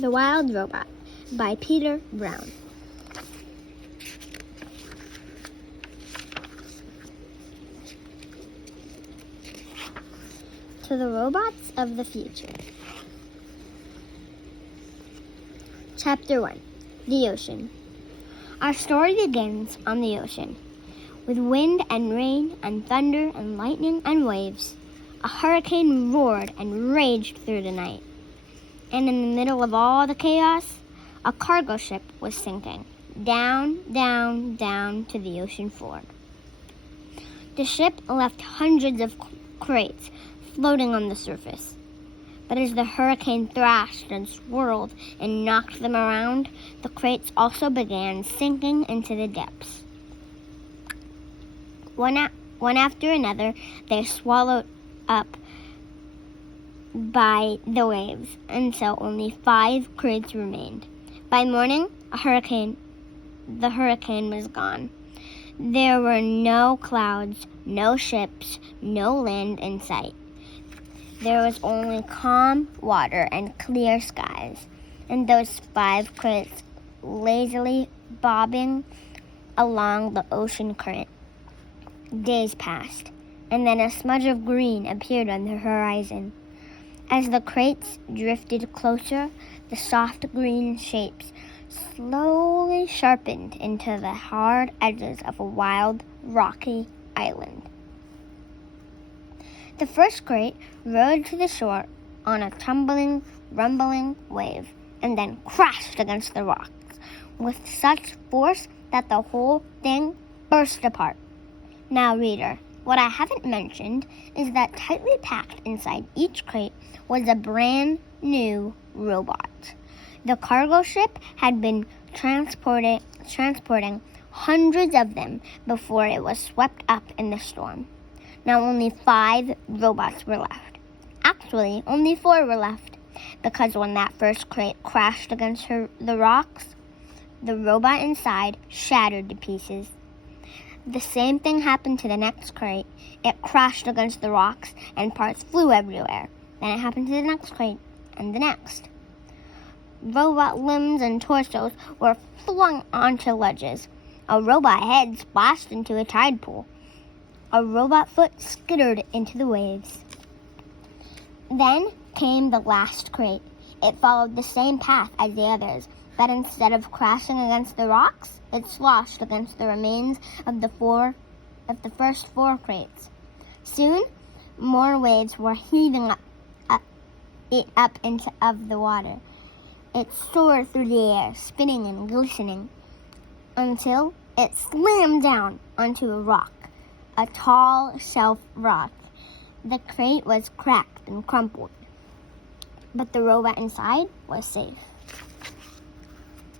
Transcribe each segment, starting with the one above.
The Wild Robot by Peter Brown. To the robots of the future. Chapter 1. The Ocean. Our story begins on the ocean, with wind and rain and thunder and lightning and waves. A hurricane roared and raged through the night. And in the middle of all the chaos, a cargo ship was sinking, down, down, down to the ocean floor. The ship left hundreds of crates floating on the surface. But as the hurricane thrashed and swirled and knocked them around, the crates also began sinking into the depths. One after another, they swallowed up by the waves until only 5 crates remained. By morning, the hurricane was gone. There were no clouds, no ships, no land in sight. There was only calm water and clear skies, and those 5 crates lazily bobbing along the ocean current. Days passed, and then a smudge of green appeared on the horizon. As the crates drifted closer, the soft green shapes slowly sharpened into the hard edges of a wild, rocky island. The first crate rode to the shore on a tumbling, rumbling wave, and then crashed against the rocks with such force that the whole thing burst apart. Now, reader, what I haven't mentioned is that tightly packed inside each crate was a brand new robot. The cargo ship had been transporting hundreds of them before it was swept up in the storm. Now only 5 robots were left. Actually, only 4 were left, because when that first crate crashed against the rocks, the robot inside shattered to pieces. The same thing happened to the next crate. It crashed against the rocks and parts flew everywhere. Then it happened to the next crate and the next. Robot limbs and torsos were flung onto ledges. A robot head splashed into a tide pool. A robot foot skittered into the waves. Then came the last crate. It followed the same path as the others, but instead of crashing against the rocks, it sloshed against the remains of the first 4 crates. Soon, more waves were heaving it up into the water. It soared through the air, spinning and glistening, until it slammed down onto a rock, a tall shelf rock. The crate was cracked and crumpled, but the robot inside was safe.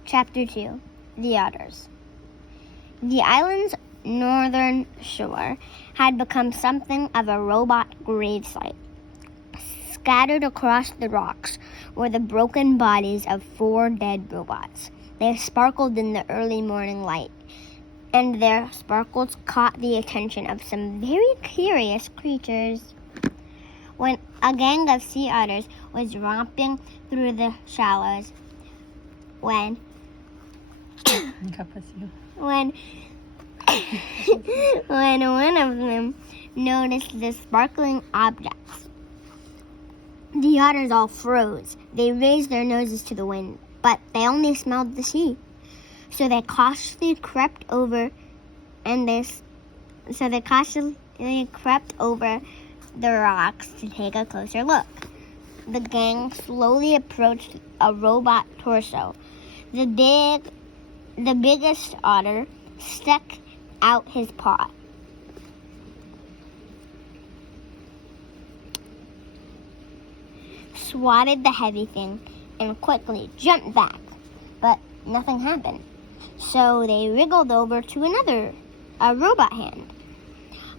Chapter 2. The Otters. The island's northern shore had become something of a robot gravesite. Scattered across the rocks were the broken bodies of 4 dead robots. They sparkled in the early morning light, and their sparkles caught the attention of some very curious creatures. When a gang of sea otters was romping through the shallows, when one of them noticed the sparkling objects, the otters all froze. They raised their noses to the wind, but they only smelled the sea. So they cautiously crept over the rocks to take a closer look. The gang slowly approached a robot torso. The biggest otter stuck out his paw. Swatted the heavy thing and quickly jumped back, but nothing happened. So they wriggled over to a robot hand.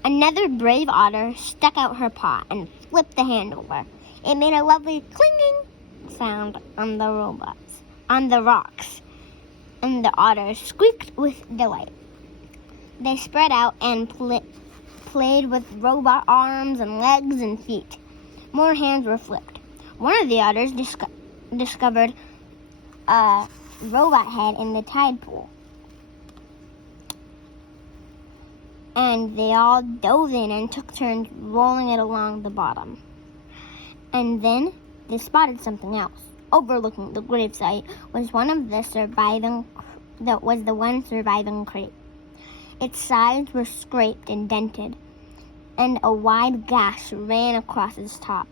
Another brave otter stuck out her paw and flipped the hand over. It made a lovely clinging sound on the rocks, and the otters squeaked with delight. They spread out and played with robot arms and legs and feet. More hands were flipped. One of the otters discovered a robot head in the tide pool. And they all dove in and took turns rolling it along the bottom. And then they spotted something else. Overlooking the gravesite was the one surviving crate. Its sides were scraped and dented, and a wide gash ran across its top.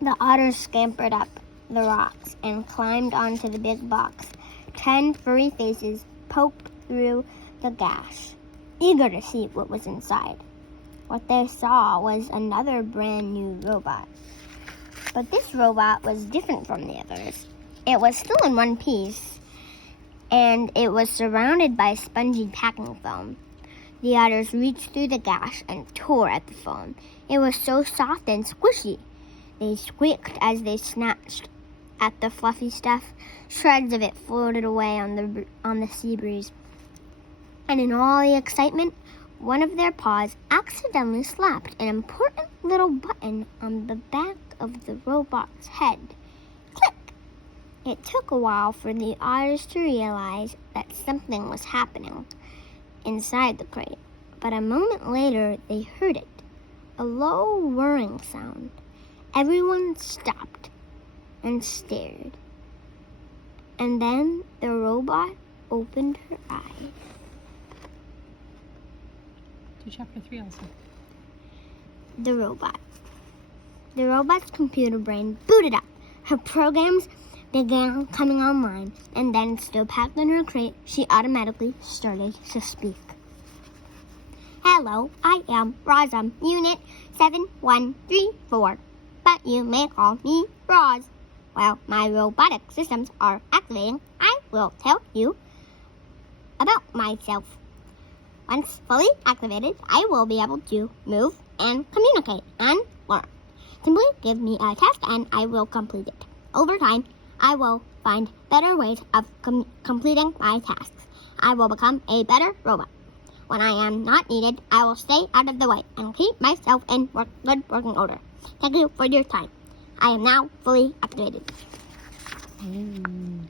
The otters scampered up the rocks and climbed onto the big box. 10 furry faces poked through the gash, eager to see what was inside. What they saw was another brand new robot. But this robot was different from the others. It was still in one piece, and it was surrounded by spongy packing foam. The otters reached through the gash and tore at the foam. It was so soft and squishy. They squeaked as they snatched at the fluffy stuff. Shreds of it floated away on the sea breeze. And in all the excitement, one of their paws accidentally slapped an important little button on the back of the robot's head. Click! It took a while for the otters to realize that something was happening inside the crate, but a moment later they heard it, a low whirring sound. Everyone stopped and stared, and then the robot opened her eyes. To chapter 3 also. The robot. The robot's computer brain booted up. Her programs began coming online, and then, still packed in her crate, she automatically started to speak. Hello, I am Rosum, Unit 7134, but you may call me Roz. While my robotic systems are activating, I will tell you about myself. Once fully activated, I will be able to move and communicate and learn. Simply give me a task and I will complete it. Over time, I will find better ways of completing my tasks. I will become a better robot. When I am not needed, I will stay out of the way and keep myself in good working order. Thank you for your time. I am now fully activated.